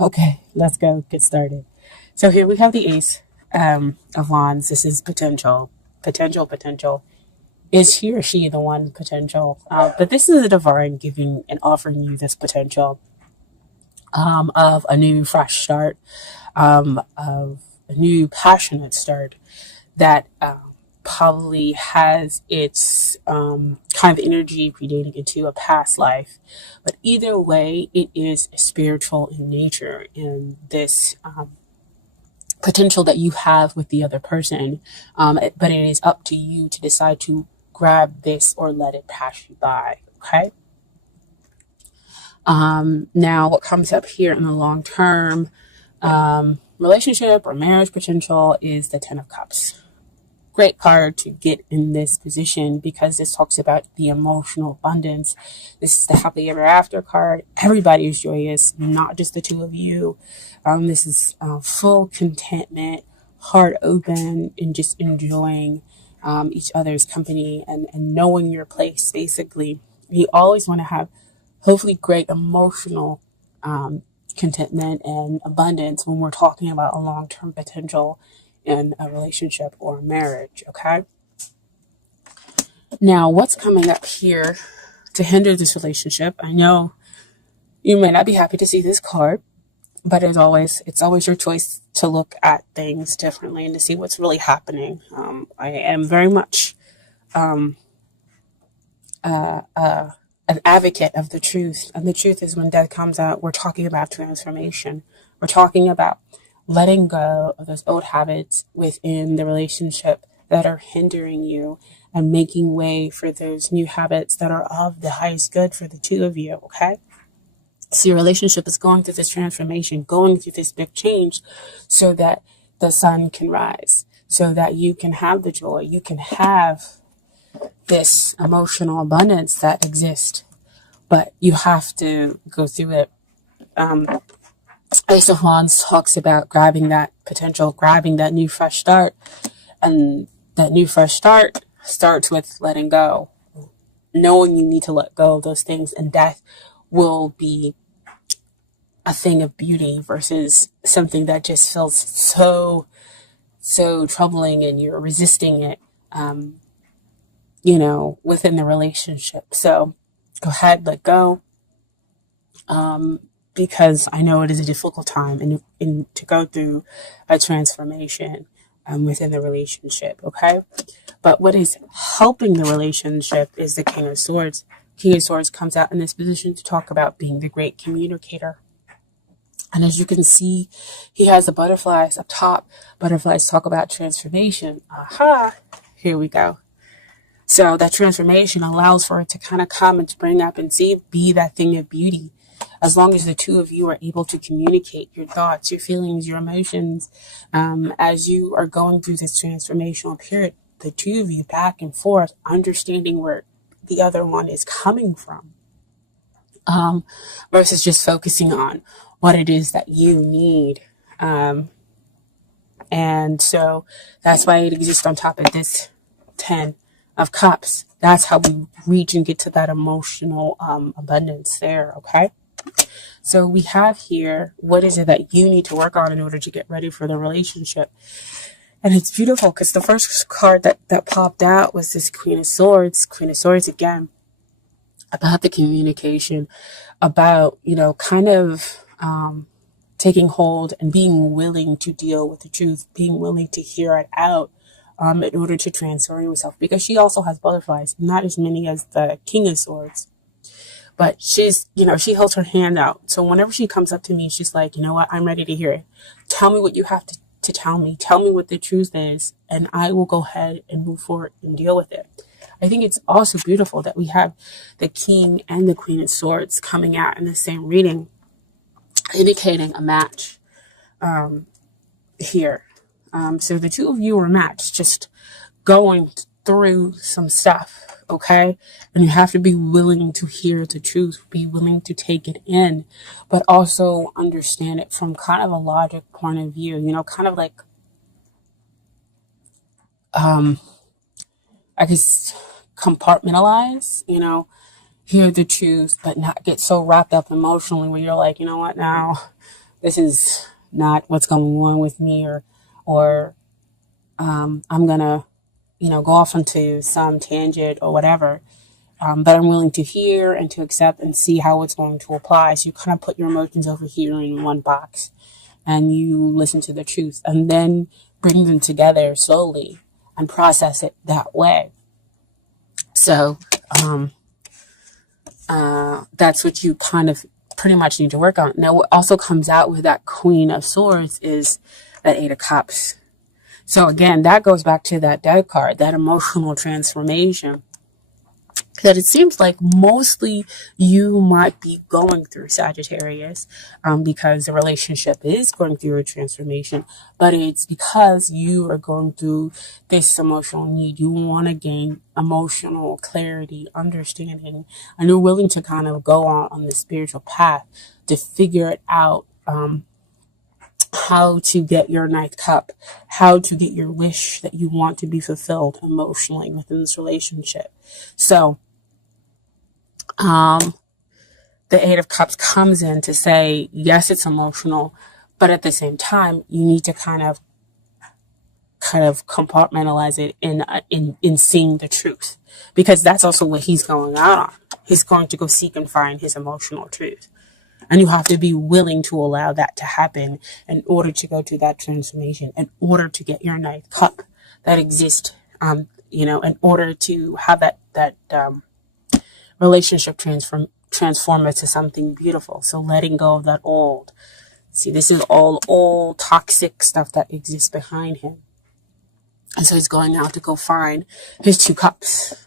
Okay, let's go get started. So here we have the Ace of Wands. This is potential, potential. Is he or she the one potential? But this is a divine giving and offering you this potential of a new fresh start, of a new passionate start that probably has its kind of energy predating into a past life. But either way, it is spiritual in nature, in this potential that you have with the other person. But it is up to you to decide to grab this or let it pass you by. Okay. Now, what comes up here in the long term relationship or marriage potential is the Ten of Cups. Great card to get in this position because this talks about the emotional abundance. This is the happily ever after card. Everybody is joyous, not just the two of you. This is full contentment, heart open, and just enjoying each other's company and knowing your place, basically. You always want to have hopefully great emotional contentment and abundance when we're talking about a long-term potential in a relationship or a marriage. Okay. Now, what's coming up here to hinder this relationship? I know you may not be happy to see this card, but as always, it's always your choice to look at things differently and to see what's really happening. I am very much an advocate of the truth. And the truth is, when death comes out, we're talking about transformation. We're talking about letting go of those old habits within the relationship that are hindering you and making way for those new habits that are of the highest good for the two of you. Okay. So your relationship is going through this transformation, going through this big change so that the sun can rise, so that you can have the joy, you can have this emotional abundance that exists, but you have to go through it. Ace of Wands talks about grabbing that potential, grabbing that new fresh start. And that new fresh start starts with letting go, knowing you need to let go of those things, and death will be a thing of beauty versus something that just feels so troubling and you're resisting it, within the relationship. So go ahead, let go. Because I know it is a difficult time and to go through a transformation within the relationship, okay? But what is helping the relationship is the King of Swords. King of Swords comes out in this position to talk about being the great communicator. And as you can see, he has the butterflies up top. Butterflies talk about transformation. Aha! Here we go. So that transformation allows for it to kind of come and spring up and be that thing of beauty. As long as the two of you are able to communicate your thoughts, your feelings, your emotions, as you are going through this transformational period, the two of you back and forth, understanding where the other one is coming from, versus just focusing on what it is that you need. And so that's why it exists on top of this 10 of Cups. That's how we reach and get to that emotional abundance there, okay? So we have here, what is it that you need to work on in order to get ready for the relationship? And it's beautiful because the first card that popped out was this Queen of Swords. Queen of Swords again, about the communication, about, kind of taking hold and being willing to deal with the truth, being willing to hear it out in order to transform yourself. Because she also has butterflies, not as many as the King of Swords. But she's, she holds her hand out. So whenever she comes up to me, she's like, you know what? I'm ready to hear it. Tell me what you have to tell me. Tell me what the truth is. And I will go ahead and move forward and deal with it. I think it's also beautiful that we have the King and the Queen of Swords coming out in the same reading, indicating a match here. So the two of you are matched, just going through some stuff, okay? And you have to be willing to hear the truth, be willing to take it in, but also understand it from kind of a logic point of view, kind of like, I guess, compartmentalize, hear the truth, but not get so wrapped up emotionally where you're like, you know what now? this is not what's going on with me, or I'm gonna, go off into some tangent or whatever. But I'm willing to hear and to accept and see how it's going to apply. So you kind of put your emotions over here in one box and you listen to the truth and then bring them together slowly and process it that way. So that's what you kind of pretty much need to work on. Now, what also comes out with that Queen of Swords is that Eight of Cups. So again, that goes back to that Death card, that emotional transformation that it seems like mostly you might be going through, Sagittarius, because the relationship is going through a transformation, but it's because you are going through this emotional need. You want to gain emotional clarity, understanding, and you're willing to kind of go on the spiritual path to figure it out, how to get your ninth cup, how to get your wish that you want to be fulfilled emotionally within this relationship. So, the Eight of Cups comes in to say, yes, it's emotional, but at the same time, you need to kind of compartmentalize it in seeing the truth, because that's also what he's going out on. He's going to go seek and find his emotional truth. And you have to be willing to allow that to happen in order to go to that transformation, in order to get your ninth cup that exists, in order to have that relationship transform into something beautiful. So letting go of that old. See, this is all old toxic stuff that exists behind him. And so he's going out to go find his two cups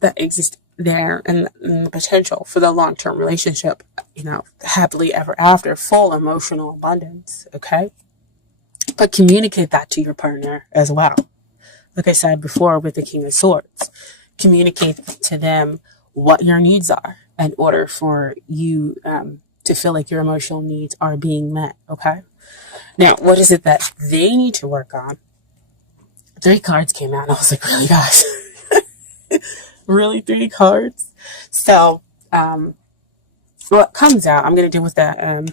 that exist there and the potential for the long-term relationship, happily ever after, full emotional abundance, okay? But communicate that to your partner as well. Like I said before with the King of Swords, communicate to them what your needs are in order for you to feel like your emotional needs are being met, okay? Now, what is it that they need to work on? 3 cards came out and I was like, really, guys? Really, 3 cards? So, what comes out, I'm going to deal with the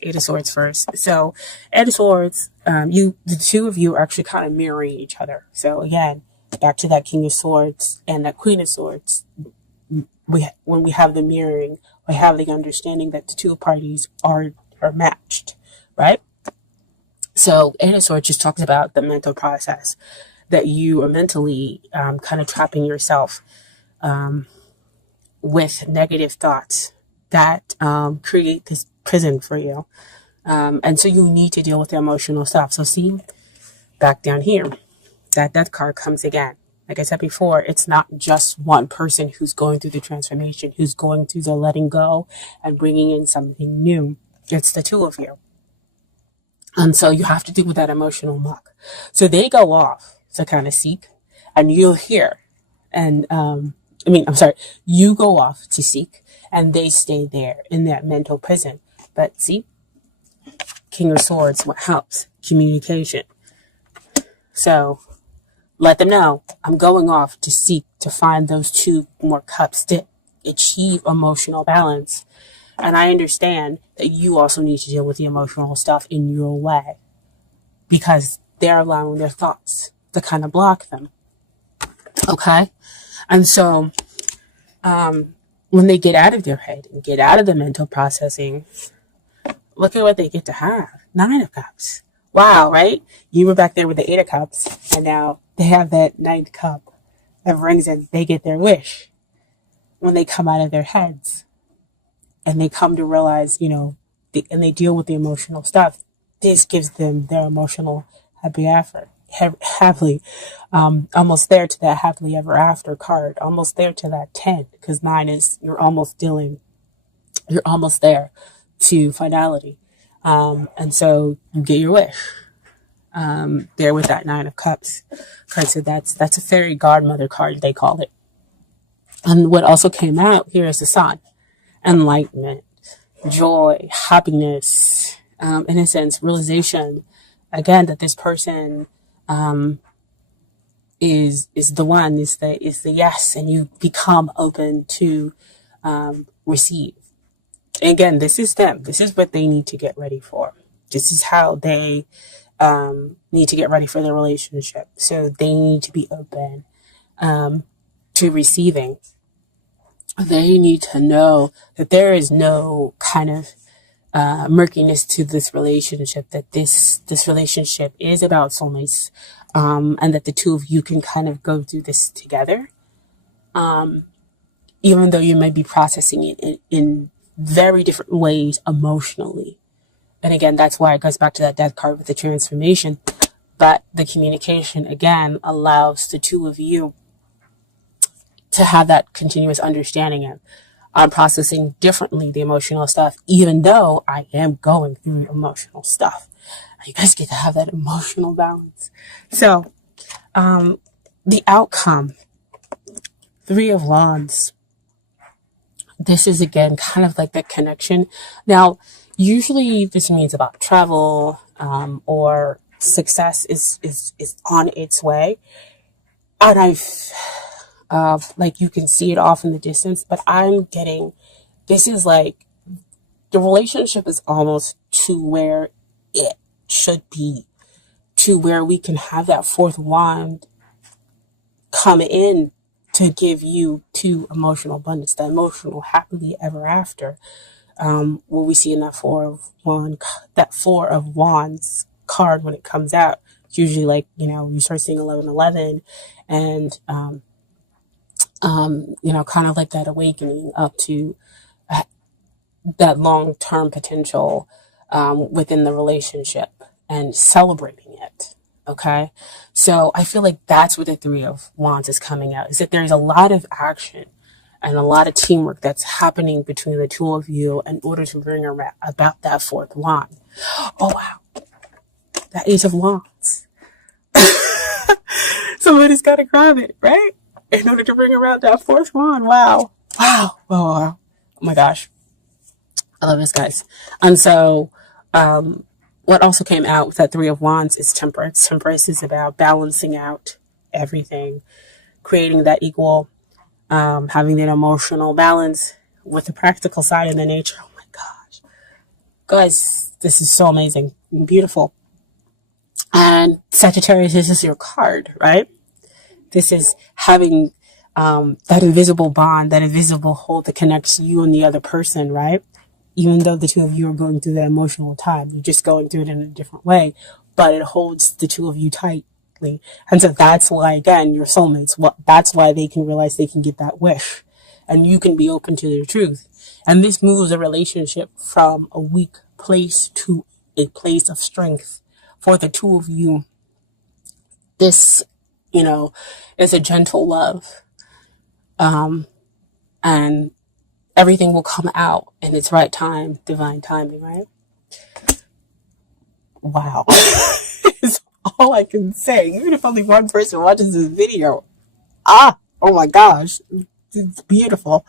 Eight of Swords first. So, Eight of Swords, the two of you are actually kind of mirroring each other. So, again, back to that King of Swords and that Queen of Swords. When we have the mirroring, we have the understanding that the two parties are matched, right? So, Eight of Swords just talks about the mental process that you are mentally kind of trapping yourself with negative thoughts that create this prison for you. And so you need to deal with the emotional stuff. So see, back down here, that Death card comes again. Like I said before, it's not just one person who's going through the transformation, who's going through the letting go and bringing in something new. It's the two of you. And so you have to deal with that emotional muck. So they go off to kind of seek, and you'll hear. And, you go off to seek, and they stay there in that mental prison. But see, King of Swords, what helps? Communication. So let them know, I'm going off to seek to find those 2 more cups to achieve emotional balance. And I understand that you also need to deal with the emotional stuff in your way, because they're allowing their thoughts to kind of block them. Okay? And so, when they get out of their head and get out of the mental processing, look at what they get to have. 9 of Cups. Wow, right? You were back there with the 8 of Cups, and now they have that 9th cup that brings in, they get their wish when they come out of their heads and they come to realize, and they deal with the emotional stuff. This gives them their emotional happily, almost there to that happily ever after card, almost there to that 10, because 9 is, you're almost there to finality. And so you get your wish. There with that 9 of Cups card. So that's a fairy godmother card, they call it. And what also came out here is the Sun. Enlightenment, joy, happiness, innocence, realization, again, that this person is the one, is the yes, and you become open to receive. And again, this is them. This is what they need to get ready for. This is how they need to get ready for their relationship. So they need to be open to receiving. They need to know that there is no kind of murkiness to this relationship, that this relationship is about soulmates, and that the two of you can kind of go through this together, even though you may be processing it in very different ways emotionally. And again, that's why it goes back to that death card with the transformation. But the communication, again, allows the two of you to have that continuous understanding of, I'm processing differently the emotional stuff, even though I am going through emotional stuff. You guys get to have that emotional balance. So, the outcome, 3 of Wands. This is, again, kind of like the connection. Now, usually this means about travel, or success is on its way. And like you can see it off in the distance, but I'm getting, this is like, the relationship is almost to where it should be, to where we can have that 4th wand come in to give you to emotional abundance, the emotional happily ever after. What we see in that 4 of Wands card when it comes out, it's usually like, you start seeing 1111 and, kind of like that awakening up to that long-term potential within the relationship and celebrating it. Okay. So I feel like that's what the 3 of Wands is coming out, is that there's a lot of action and a lot of teamwork that's happening between the two of you in order to bring about that 4th wand. Oh, wow. That Ace of Wands. Somebody's got to grab it, right? In order to bring around that 4th wand. Wow. Wow. Wow. Oh my gosh. I love this, guys. And so, what also came out with that 3 of Wands is Temperance. Temperance is about balancing out everything, creating that equal, having that emotional balance with the practical side and the nature. Oh my gosh. Guys, this is so amazing. Beautiful. And Sagittarius, this is your card, right? This is having that invisible bond, that invisible hold that connects you and the other person, right? Even though the two of you are going through that emotional time, you're just going through it in a different way, but it holds the two of you tightly. And so that's why, again, your soulmates, that's why they can realize they can get that wish and you can be open to their truth. And this moves a relationship from a weak place to a place of strength for the two of you. This, is a gentle love. And everything will come out in its right time, divine timing, right? Wow. It's all I can say. Even if only one person watches this video. Oh my gosh. It's beautiful.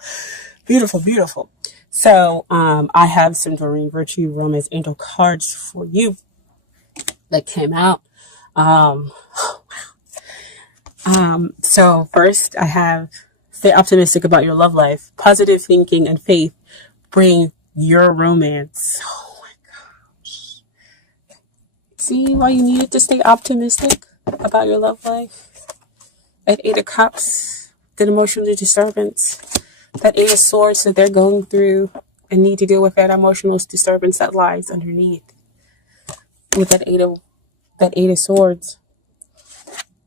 Beautiful, beautiful. So, I have some Doreen Virtue Romance Angel cards for you that came out. So first I have, stay optimistic about your love life. Positive thinking and faith bring your romance. Oh my gosh. See why you needed to stay optimistic about your love life? At 8 of Cups, that emotional disturbance. That 8 of Swords that they're going through and need to deal with that emotional disturbance that lies underneath. With that 8 of Swords.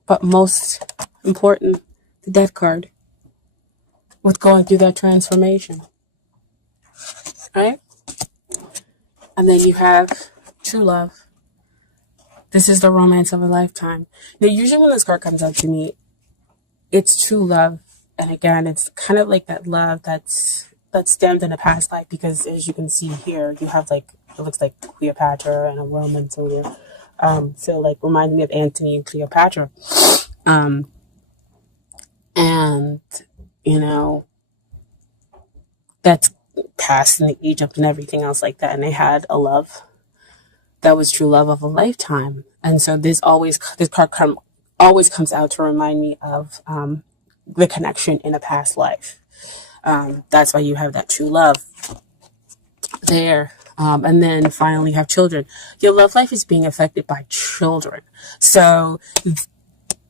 But most important, the Death card. With going through that transformation. Right? And then you have true love. This is the romance of a lifetime. Now, usually when this card comes out to me, it's true love. And again, it's kind of like that love that's stemmed in a past life, because as you can see here, you have like, it looks like Cleopatra and a Roman soldier. So like reminding me of Antony and Cleopatra. And that's past in Egypt and everything else like that. And they had a love that was true love of a lifetime. And so this card always comes out to remind me of the connection in a past life. That's why you have that true love. there. And then finally have children. Your love life is being affected by children. So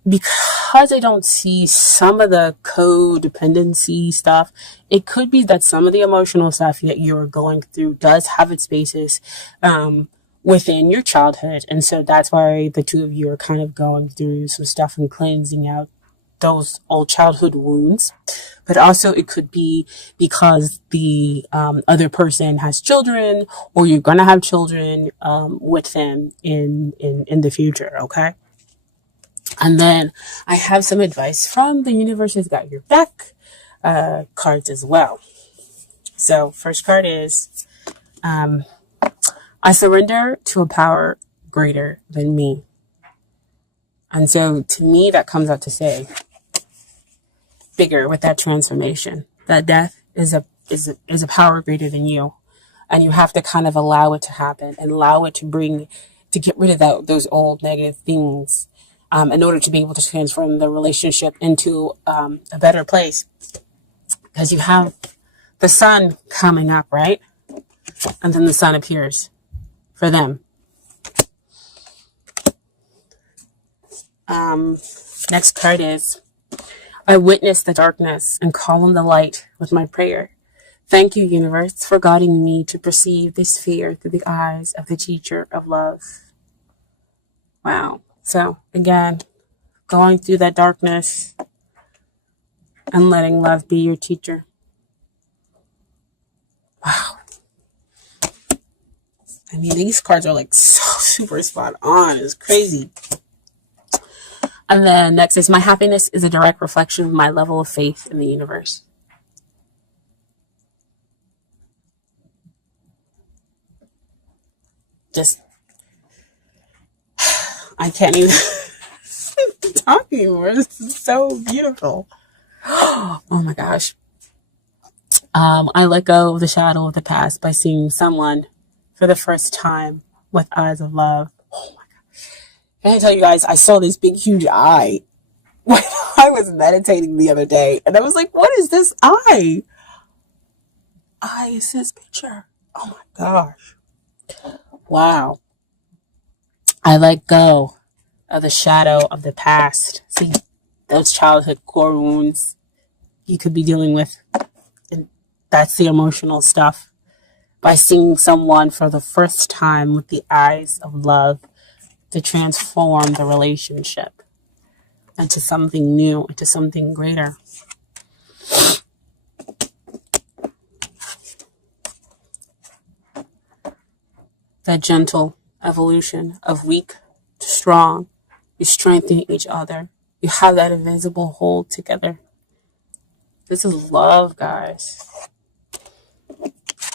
because I don't see some of the codependency stuff, it could be that some of the emotional stuff that you're going through does have its basis within your childhood. And so that's why the two of you are kind of going through some stuff and cleansing out those old childhood wounds. But also it could be because the other person has children, or you're going to have children with them in the future, okay? And then I have some advice from the universe has got your back cards as well. So first card is, I surrender to a power greater than me. And so to me, that comes out to say, bigger with that transformation. That death is a power greater than you. And you have to kind of allow it to happen and allow it to get rid of those old negative things. In order to be able to transform the relationship into a better place. Because you have the sun coming up, right? And then the sun appears for them. Next card is, I witness the darkness and call on the light with my prayer. Thank you, universe, for guiding me to perceive this fear through the eyes of the teacher of love. Wow. So, again, going through that darkness and letting love be your teacher. Wow. I mean, these cards are like so super spot on. It's crazy. And then next is, my happiness is a direct reflection of my level of faith in the universe. I can't even talk anymore. This is so beautiful. Oh my gosh. I let go of the shadow of the past by seeing someone for the first time with eyes of love. Oh my God. Can I tell you guys, I saw this big, huge eye when I was meditating the other day. And I was like, what is this eye? Eye is his picture. Oh my gosh. Wow. I let go of the shadow of the past. See, those childhood core wounds you could be dealing with. And that's the emotional stuff. By seeing someone for the first time with the eyes of love to transform the relationship into something new, into something greater. That gentle evolution of weak to strong. You strengthen each other. You have that invisible hold together. This is love, guys.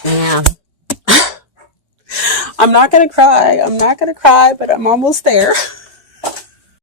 Man. I'm not going to cry. But I'm almost there.